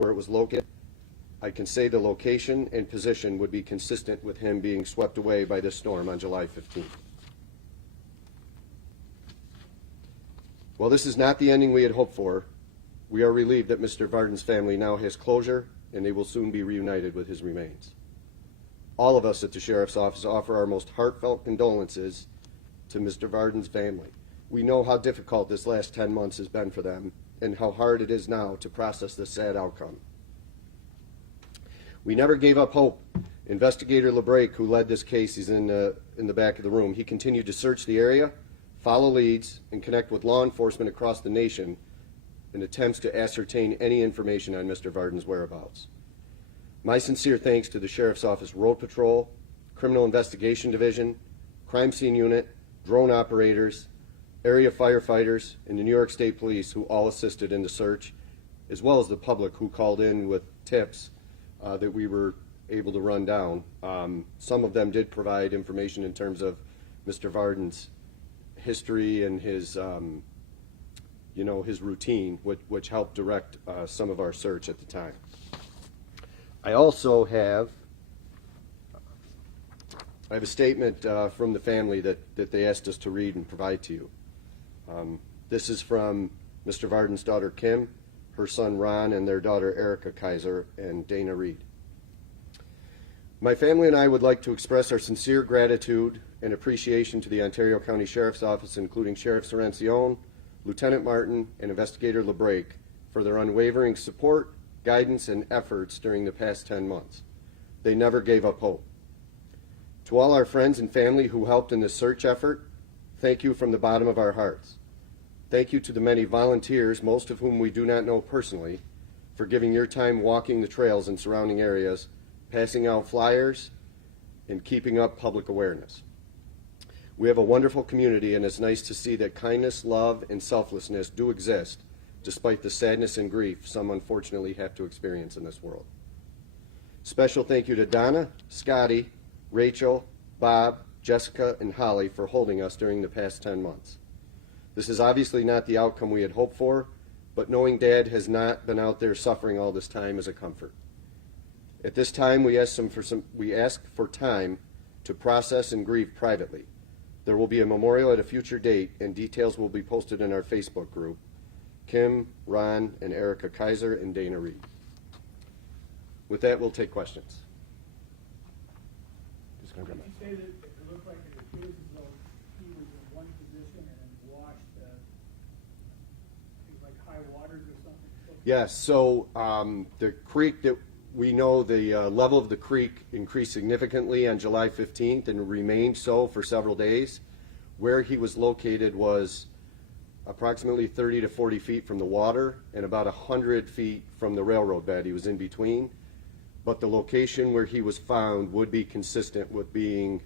where it was located, I can say the location and position would be consistent with him being swept away by this storm on July 15th. While this is not the ending we had hoped for, we are relieved that Mr. Varden's family now has closure and they will soon be reunited with his remains. All of us at the Sheriff's Office offer our most heartfelt condolences to Mr. Varden's family. We know how difficult this last 10 months has been for them and how hard it is now to process this sad outcome. We never gave up hope. Investigator LeBrake, who led this case, is in the back of the room. He continued to search the area, follow leads, and connect with law enforcement across the nation in attempts to ascertain any information on Mr. Varden's whereabouts. My sincere thanks to the Sheriff's Office Road Patrol, Criminal Investigation Division, Crime Scene Unit, drone operators, area firefighters, and the New York State Police, who all assisted in the search, as well as the public who called in with tips that we were able to run down. Some of them did provide information in terms of Mr. Varden's history and his, his routine, which helped direct some of our search at the time. I also have a statement from the family that they asked us to read and provide to you. This is from Mr. Varden's daughter Kim, her son Ron, and their daughter Erica Kaiser and Dana Reed. My family and I would like to express our sincere gratitude and appreciation to the Ontario County Sheriff's Office, including Sheriff Sorencione, Lieutenant Martin, and Investigator LeBrake, for their unwavering support, guidance, and efforts during the past 10 months. They never gave up hope. To all our friends and family who helped in this search effort, thank you from the bottom of our hearts. Thank you to the many volunteers, most of whom we do not know personally, for giving your time walking the trails in surrounding areas, passing out flyers, and keeping up public awareness. We have a wonderful community, and it's nice to see that kindness, love, and selflessness do exist, despite the sadness and grief some unfortunately have to experience in this world. Special thank you to Donna, Scotty, Rachel, Bob, Jessica, and Holly for holding us during the past 10 months. This is obviously not the outcome we had hoped for, but knowing Dad has not been out there suffering all this time is a comfort. At this time, we ask for time to process and grieve privately. There will be a memorial at a future date, and details will be posted in our Facebook group. Kim, Ron, and Erica Kaiser, and Dana Reed. With that, we'll take questions. Just gonna grab my... Did you say that it looked like it appears as though he was in one position and then washed, things like high waters or something? Yes, so the creek that we know, the level of the creek increased significantly on July 15th and remained so for several days. Where he was located was approximately 30 to 40 feet from the water and about 100 feet from the railroad bed. He was in between. But the location where he was found would be consistent with being,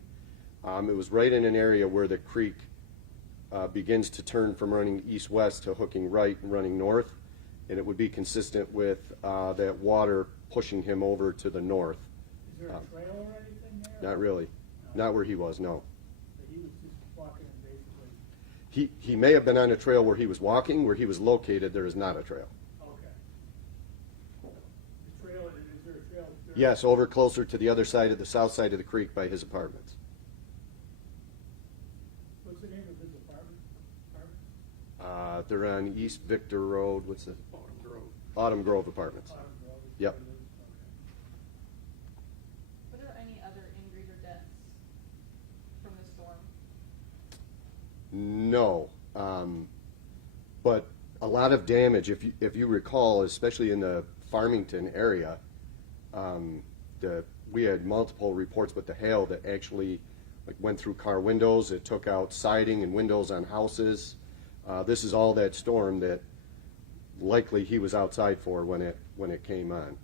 it was right in an area where the creek begins to turn from running east-west to hooking right and running north. And it would be consistent with that water pushing him over to the north. Is there a trail or anything there? Not really. No. Not where he was, no. So he was just walking and basically... He may have been on a trail where he was walking. Where he was located, there is not a trail. Okay. The trail, is there a trail? Yes, over closer to the other side of the south side of the creek by his apartments. What's the name of his apartment? They're on East Victor Road. What's the? Autumn Grove. Autumn Grove Apartments. Autumn Grove. Yep. Okay. Were there any other injuries or deaths from the storm? No, but a lot of damage. If you recall, especially in the Farmington area, we had multiple reports with the hail that actually went through car windows. It took out siding and windows on houses. This is all that storm that likely he was outside for when it came on.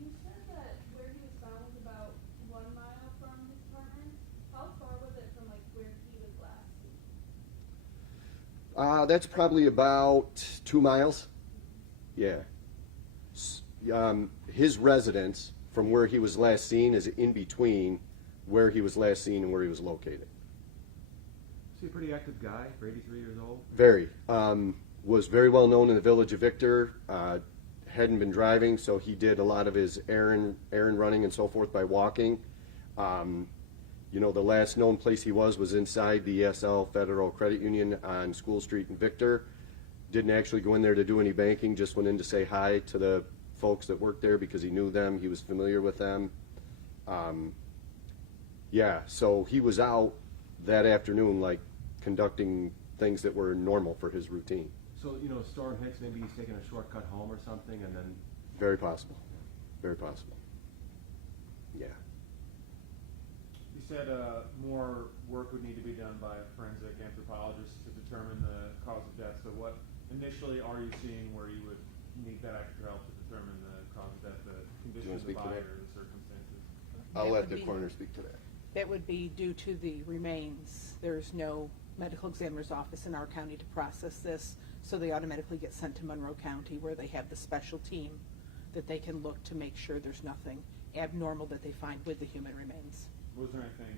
You said that where he was found was about 1 mile from his apartment. How far was it from where he was last seen? That's probably about 2 miles. Yeah. His residence from where he was last seen is in between where he was last seen and where he was located. Is he a pretty active guy for 83 years old? Very. was very well known in the village of Victor, hadn't been driving, so he did a lot of his errand running and so forth by walking. You know, the last known place he was inside the ESL Federal Credit Union on School Street in Victor. Didn't actually go in there to do any banking, just went in to say hi to the folks that worked there because he knew them, he was familiar with them. Yeah, so he was out that afternoon, like, conducting things that were normal for his routine. So, you know, a storm hits, maybe he's taking a shortcut home or something, and then... Very possible. Very possible. Yeah. You said more work would need to be done by a forensic anthropologist to determine the cause of death. So what initially are you seeing where you would need that extra help to determine the cause of death, the condition of the speak to body that? or the circumstances? I'll That let would the be- coroner speak to that. That would be due to the remains. There's no medical examiner's office in our county to process this, so they automatically get sent to Monroe County where they have the special team that they can look to make sure there's nothing abnormal that they find with the human remains. Was there anything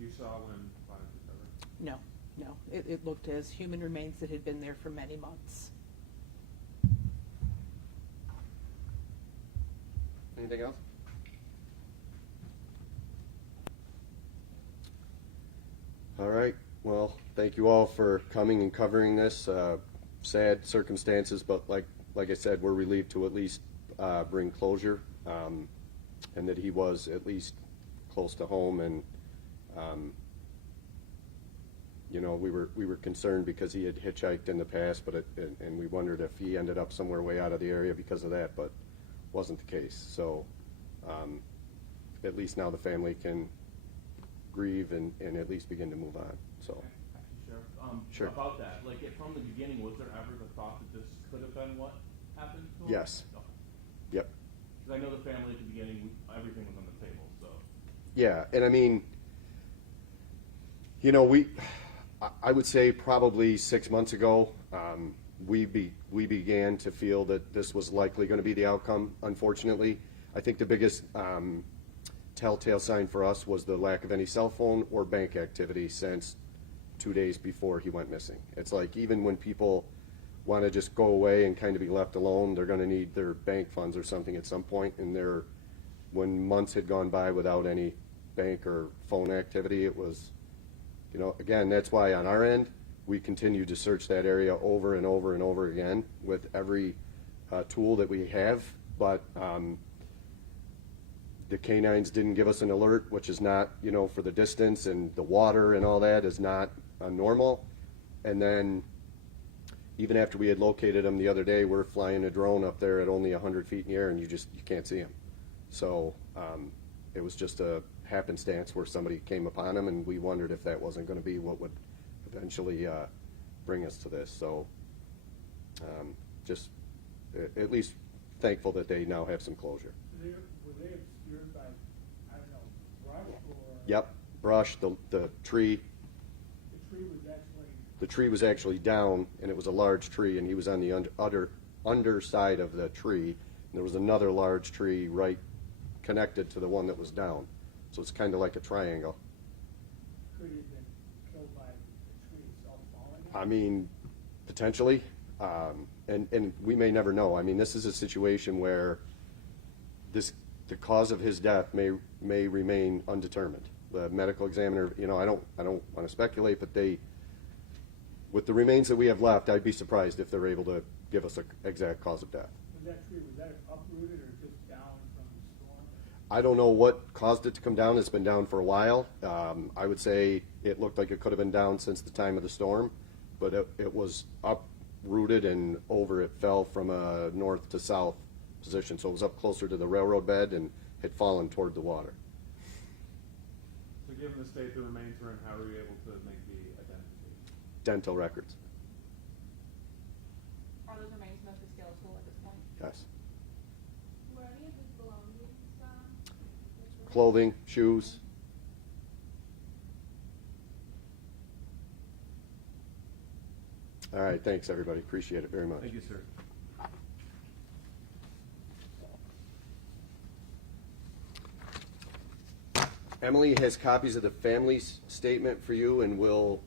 you saw when the body was recovered? No, no. It looked as human remains that had been there for many months. Anything else? All right. Well, thank you all for coming and covering this. Sad circumstances, but like I said, we're relieved to at least bring closure, and that he was at least close to home. And you know, we were concerned because he had hitchhiked in the past, but and we wondered if he ended up somewhere way out of the area because of that, but wasn't the case. So at least now the family can grieve and at least begin to move on. So. Actually, Sheriff, Sure. about that, like, from the beginning, was there ever the thought that this could have been what happened to him? Yes. Okay. Yep. Because I know the family at the beginning, everything was on the table, so. Yeah, and I mean, you know, I would say probably 6 months ago, we began to feel that this was likely going to be the outcome. Unfortunately, I think the biggest telltale sign for us was the lack of any cell phone or bank activity since 2 days before he went missing. It's like even when people want to just go away and kind of be left alone, they're going to need their bank funds or something at some point. And when months had gone by without any bank or phone activity, it was, you know, again, that's why on our end, we continue to search that area over and over and over again with every tool that we have. But the canines didn't give us an alert, which is not, you know, for the distance and the water and all that is not normal. And then even after we had located him the other day, we're flying a drone up there at only 100 feet in the air and you can't see him. So it was just a happenstance where somebody came upon him and we wondered if that wasn't going to be what would eventually bring us to this. So just at least thankful that they now have some closure. So were they obscured by, I don't know, brush or? Yep, brush, the tree. The tree was actually, The tree was actually down, and it was a large tree, and he was on the underside of the tree. And there was another large tree right connected to the one that was down. So it's kind of like a triangle. could he have been killed by the tree itself falling? I mean, potentially, and we may never know. I mean, this is a situation where the cause of his death may remain undetermined. The medical examiner, you know, I don't want to speculate, but with the remains that we have left, I'd be surprised if they're able to give us an exact cause of death. Was that uprooted or just down from the storm? I don't know what caused it to come down. It's been down for a while. I would say it looked like it could have been down since the time of the storm, but it was uprooted and over. It fell from a north to south position, so it was up closer to the railroad bed and had fallen toward the water. So given the state the remains were in, how were you able to make the identification? Dental records, Are those remains mostly skeletal at this point? yes. Were any of his belongings found? Clothing, shoes. All right, thanks, everybody. Appreciate it very much. Thank you, sir. Emily has copies of the family's statement for you, and we'll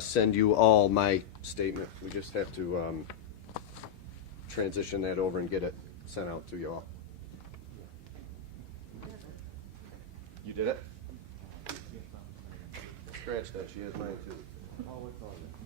send you all my statement. We just have to transition that over and get it sent out to you all. You did it? Scratch that, she has mine too. Oh, it's all good.